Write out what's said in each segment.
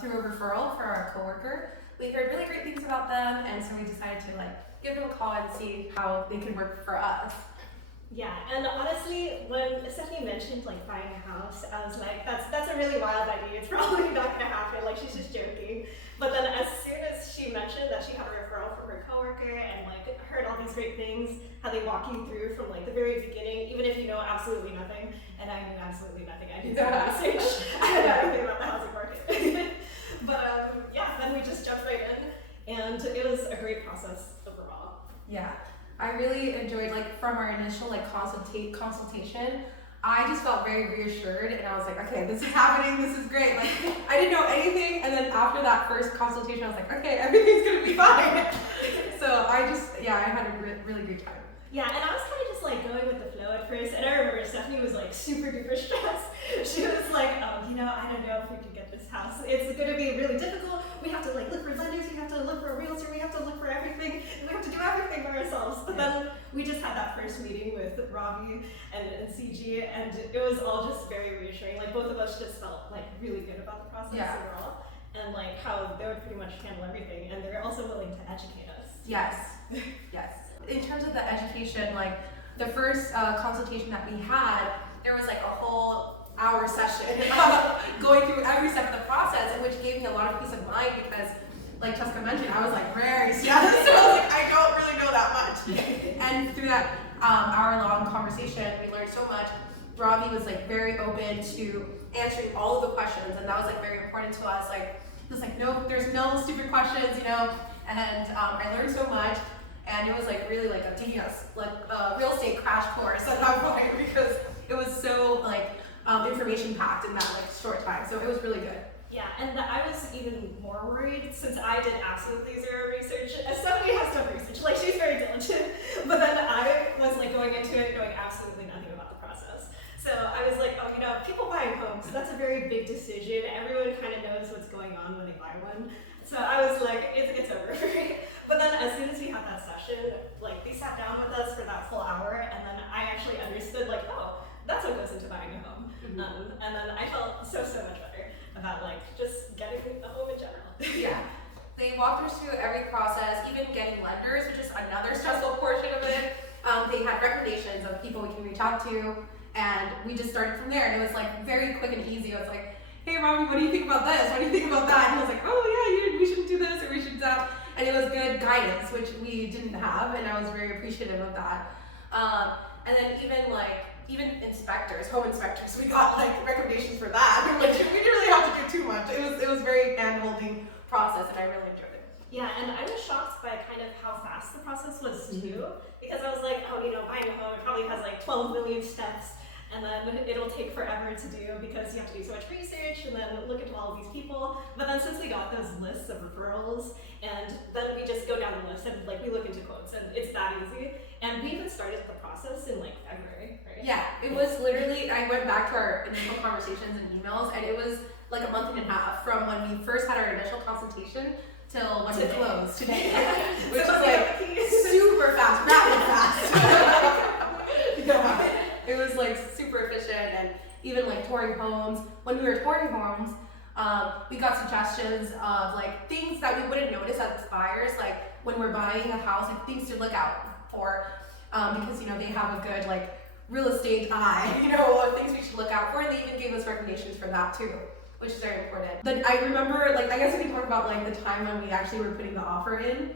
through a referral for our coworker. We heard really great things about them, and so we decided to like give them a call and see how they could work for us. Yeah, and honestly, when Stephanie mentioned like buying a house, I was like, that's a really wild idea. It's probably not gonna happen. Like she's just joking. But then as soon as she mentioned that she had a referral from her coworker and like heard all these great things, how they walk you through from like the very beginning, even if you know absolutely nothing, and I knew absolutely nothing. I did some research. I didn't know anything about the housing market. But yeah, then we just jumped right in, and it was a great process overall. Yeah. I really enjoyed, like, from our initial like consultation, I just felt very reassured, and I was like, okay, this is happening, this is great. Like, I didn't know anything, and then after that first consultation, I was like, okay, everything's gonna be fine. So I had a really great time. Yeah, and I was kind of just like going with the flow at first, and I remember Stephanie was like super duper stressed. She was like, I don't know if we can get this house. It's gonna be really difficult. We have to like look for lenders, we have to look for a realtor, we have to look for everything, we have to do everything by ourselves. But then we just had that first meeting with Robbie and CG, and it was all just very reassuring. Like both of us just felt like really good about the process overall, and like how they would pretty much handle everything, and they're also willing to educate us. Yes. In terms of the education, like the first consultation that we had, there was like a whole hour session going through every step of the process, and which gave me a lot of peace of mind because, like Cheska mentioned, I was like very stressed, so I was like, I don't really know that much. And through that hour-long conversation, we learned so much. Robbie was like very open to answering all of the questions, and that was like very important to us. Like, he was like, no, there's no stupid questions, and I learned so much. And it was like really like a taking us like a real estate crash course at that point because it was so like information packed in that like short time. So it was really good. Yeah, and I was even more worried since I did absolutely zero research. As somebody has done research, like she's very diligent, but then I was like going into it knowing absolutely nothing about the process. So I was like, people buying homes, that's a very big decision. Everyone kind of knows what's going on when they buy one. So I was like, it's over. But then as soon as we had that session, like they sat down with us for that full hour, and then I actually understood like, oh, that's what goes into buying a home. Mm-hmm. And then I felt so much better about like just getting a home in general. Yeah. They walked us through every process, even getting lenders, which is another stressful portion of it. They had recommendations of people we can reach out to, and we just started from there. And it was like very quick and easy. It was like, hey Robbie, what do you think about this? What do you think about that? And he was like, oh yeah, we should do this or we should do that. And it was good guidance, which we didn't have, and I was very appreciative of that. And then even inspectors, home inspectors, we got like recommendations for that. We didn't really have to do too much. It was very hand-holding process, and I really enjoyed it. Yeah, and I was shocked by kind of how fast the process was too, because I was like, buying a home, it probably has like 12 million steps. And then it'll take forever to do because you have to do so much research and then look into all of these people. But then since we got those lists of referrals, and then we just go down the list and like we look into quotes, and it's that easy. And we even started the process in like February, right? Yeah, it was literally, I went back to our initial conversations and emails, and it was like a month and a half from when we first had our initial consultation till when we closed today. Which is like super fast, rapid fast. Yeah. It was like super efficient, and even like touring homes. When we were touring homes, we got suggestions of like things that we wouldn't notice as buyers, like when we're buying a house, like things to look out for, because they have a good like real estate eye, things we should look out for, and they even gave us recommendations for that too, which is very important. Then I remember, like, I guess we can talk about like the time when we actually were putting the offer in.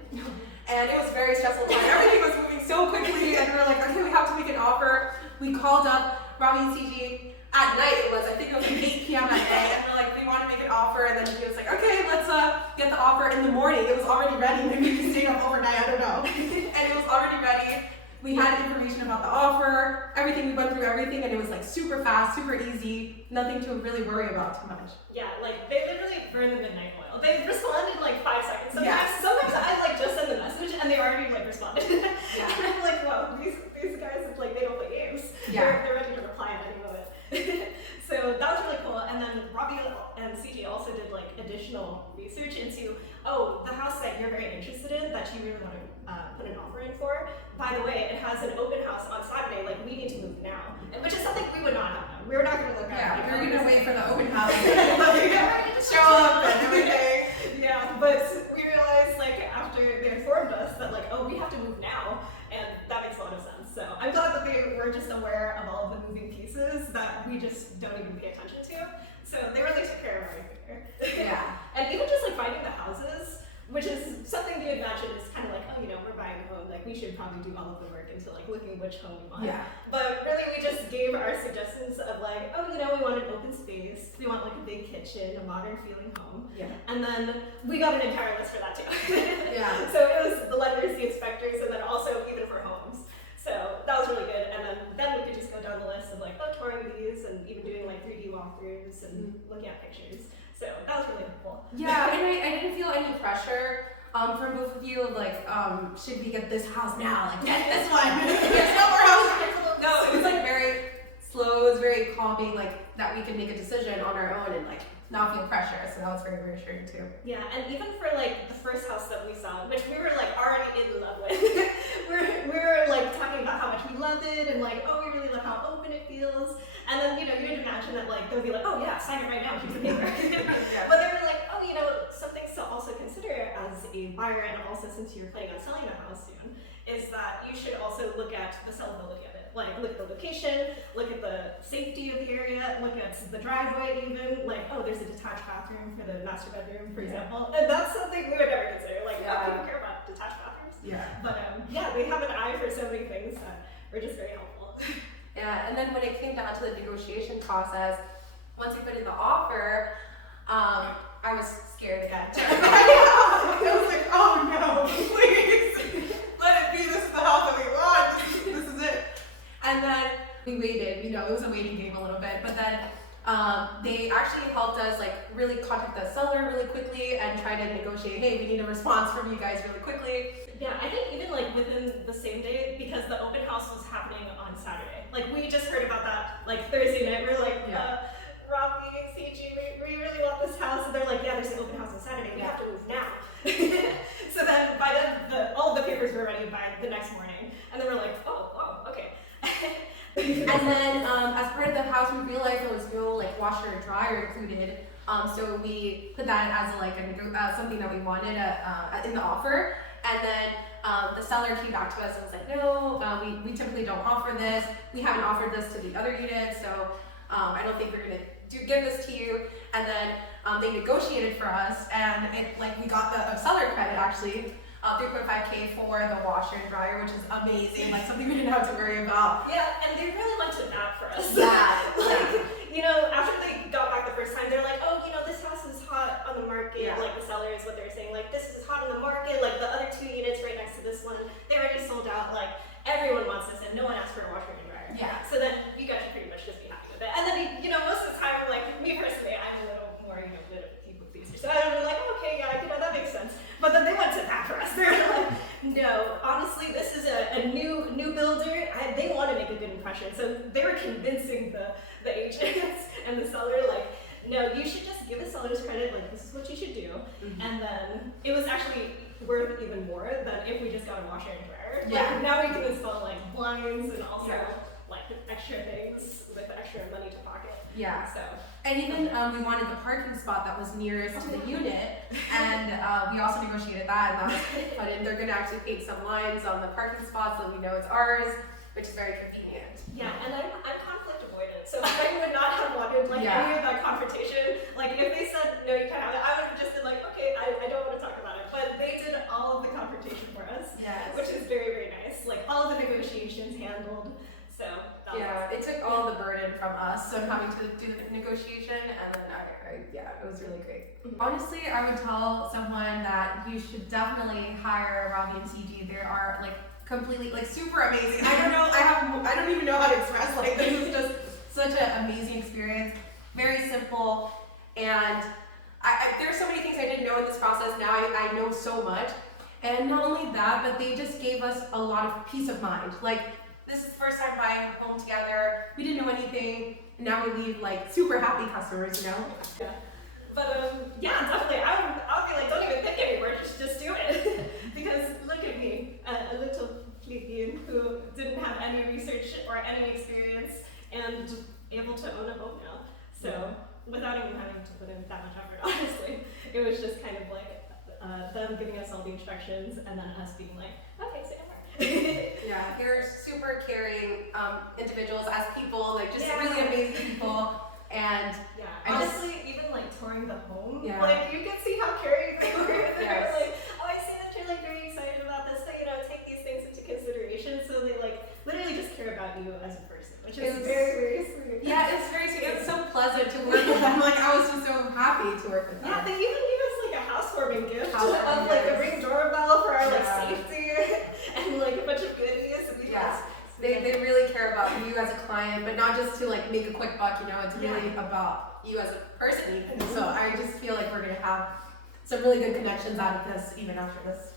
And it was very stressful time. Everything was moving so quickly, and we were like, okay, we have to make an offer. We called up Robbie and CG at night. I think it was like 8 p.m. that day, and we're like, we want to make an offer. And then he was like, okay, let's get the offer in the morning. It was already ready. Maybe we stayed up overnight, I don't know. And it was already ready. We had information about the offer, everything. We went through everything, and it was like super fast, super easy, nothing to really worry about too much. Yeah, like they literally burned the midnight oil. They responded in like 5 seconds. Sometimes I like just send the message and they already like responded. Yeah. And I'm like, wow, these guys like they don't play games. Yeah. They're ready to reply at any moment. So that was really cool. And then Robbie and CJ also did like additional research into, the house that you're very interested in that you really want to put an offer in for. By the way, it has an open house on Saturday. Like we need to move now, and which is something we would not have done. We're not gonna look at Yeah, it. we're gonna wait for the open house to show up and everything. Yeah, but we realized like after they informed us that like, oh, we have to move now, and that makes a lot of sense. So I'm glad that they were just aware of all of the moving pieces that we just don't even pay attention to. So they really took care of everything here. Yeah. And even just like finding the houses, which is something you imagine is kind of like, oh, you know, we're buying a home, like we should probably do all of the work into like looking which home we want. Yeah. But really we just gave our suggestions of like, oh, you know, we want an open space, we want like a big kitchen, a modern feeling home. Yeah. And then we got an entire list for that too. Yeah. So it was the lenders, the inspectors, and then also even for homes. So that was really good. And then we could just go down the list of like, oh, touring these and even doing like 3D walkthroughs and looking at pictures. So that was really helpful. Yeah, and I didn't feel any pressure from both of you of like, should we get this house now? Like, get this one. There's no more houses. No, it was like very slow. It was very calming, like that we could make a decision on our own and like not feel pressure. So that was very reassuring too. Yeah, and even for like the first house that we saw, which we were like already in love with, we were like talking about how much we loved it and like, oh, we really love how open it feels. And then, you know, you would imagine that like they'll be like, oh yeah, sign it right now, here's the paper. But they were like, oh, you know, something to also consider as a buyer, and also since you're planning on selling the house soon, is that you should also look at the sellability of it. Like look at the location, look at the safety of the area, look at the driveway even, like, oh, there's a detached bathroom for the master bedroom, for example. And that's something we would never consider. Like, oh, people care about detached bathrooms. Yeah. But yeah, they have an eye for so many things that were just very helpful. Yeah, and then when it came down to the negotiation process, once we put in the offer, I was scared again. I was like, oh no, please, let it be. This is the house that we want. This is it. And then we waited. You know, it was a waiting game a little bit, but then they actually helped us like really contact the seller really quickly and try to negotiate. Hey, we need a response from you guys really quickly. Yeah, I think even like within the same day, because the open house was happening on Saturday. Like we just heard about that like Thursday night. We were like, Robbie, CG, we really want this house. And they're like, yeah, there's an open house on Saturday. We have to move now. So then by then, all of the papers were ready by the next morning. And then we're like, oh, okay. And then as part of the house, we realized there was no like washer or dryer included. So we put that as something that we wanted in the offer. And then the seller came back to us and was like, no, we typically don't offer this. We haven't offered this to the other units, so I don't think we're gonna give this to you. And then they negotiated for us, and we got the seller credit actually. 3.5K for the washer and dryer, which is amazing, like something we didn't have to worry about. Yeah, and they really went to bat for us. Yeah. You know, after they got back the first time, they're like, oh, you know, this house is hot on the market. Yeah. Like the seller is what they're saying, like this is hot on the market. Like the other 2 units right next to this one, they already sold out. Like everyone wants this, and no one asked for a washer and dryer. Yeah. So then you guys should pretty much just be happy with it. And then you know, most of the time, like me personally, I'm a little more, you know, bit of a people pleaser. So I'm like, oh, okay, yeah, you know, that makes sense. But then they went to bat for us. They're like, no, honestly, this is a new builder. They want to make a good impression. So they were convincing the agents and the seller, like, no, you should just give the sellers credit, like, this is what you should do. Mm-hmm. And then it was actually worth even more than if we just got a washer and dryer. Yeah. Like, now we can install, like, blinds and also, like, extra things with extra money to pocket. Yeah. So. And even we wanted the parking spot that was nearest to the unit, and we also negotiated that, and that was put in. They're going to actually paint some lines on the parking spot so that we know it's ours, which is very convenient. Yeah, and I'm conflict avoidant, so I would not have wanted like any of that confrontation. Like if they said no, you can't have it, I would have just been like, okay, I don't want to talk about it. But they did all of the confrontation for us, which is very, very nice. Like all of the negotiations handled. So that was awesome. It took all the burden from us, so having to do the negotiation, and then it was really great. Mm-hmm. Honestly, I would tell someone that you should definitely hire Robbie and CG. They are like completely like super amazing. I don't know. I don't even know how to express like this is just such an amazing experience. Very simple, and there's so many things I didn't know in this process. Now I know so much, and not only that, but they just gave us a lot of peace of mind. Like. This is the first time buying a home together. We didn't know anything, and now we leave like super happy customers, you know? Yeah. But yeah, definitely. I'll be like, don't even think anymore. Just do it. Because look at me, a little plebeian who didn't have any research or any experience, and able to own a home now. So without even having to put in that much effort, honestly, it was just kind of like them giving us all the instructions and then us being like, okay, say more. Yeah, you're super caring individuals as people, like just really amazing people. And honestly, even like touring the home, Yeah. like you can see how caring they were. They Yes. were like, oh, I see that you're like very excited about this, so take these things into consideration. So they like literally just care about you as a person, which is very, very sweet. Yeah, it's very sweet. It's so pleasant to work with them. Like I was just so happy to work with them. Yeah, they even gave us like a housewarming gift Housewarming, of like a yes. Ring doorbell for our like Yeah. safety and like a bunch of goodies. Yeah. They really care about you as a client, but not just to like make a quick buck, it's really about you as a person even. So I just feel like we're gonna have some really good connections out of this even after this.